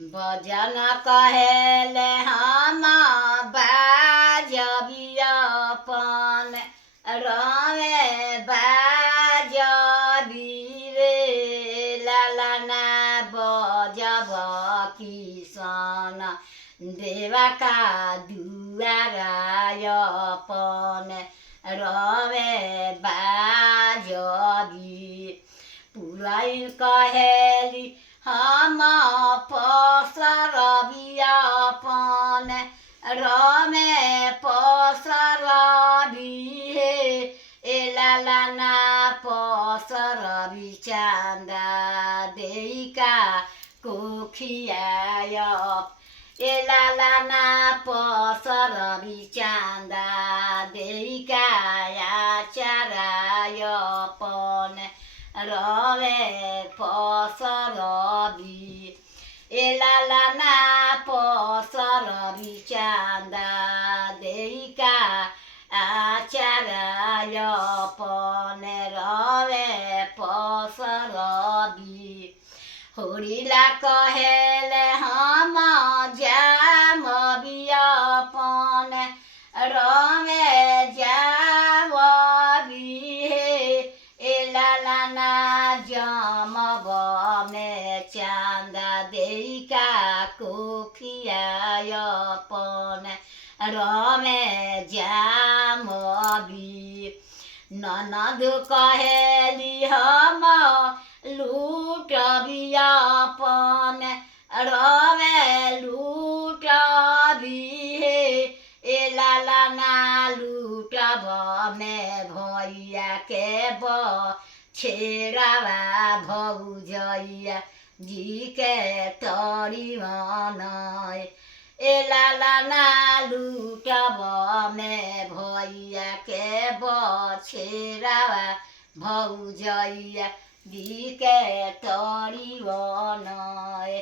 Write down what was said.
भजन कहेले हम बाजबी अपन रमे बाजबी रे लालना बजब किसन देवा का दुआराय अपन रमे बाजबी पुरैन कहेली हम पसरबी अपन रमे पसरबी हे ए लालना पसरबी चांदा देइका कोखियाय ए लालना पसरबी चांदा देइका आचाराय अपन रमे पसरबी ए लालना पसरबी चांदा देइका आचाराय अपन रमे पसरबी होरिला कहेले हम जामबी अपन रमे जामबी हे ए लालना जमब में चांदा देइका कोखियाय अपन रमे जामबी ननद कहेली हम लूटबी अपन रमे लूटबी हे ए लालना लूटब में भैया के छेरावा भौजैया जी के तरी मनय ए लालना लूटब में भैया के छेरावा भौजैया जी के तरी मनय।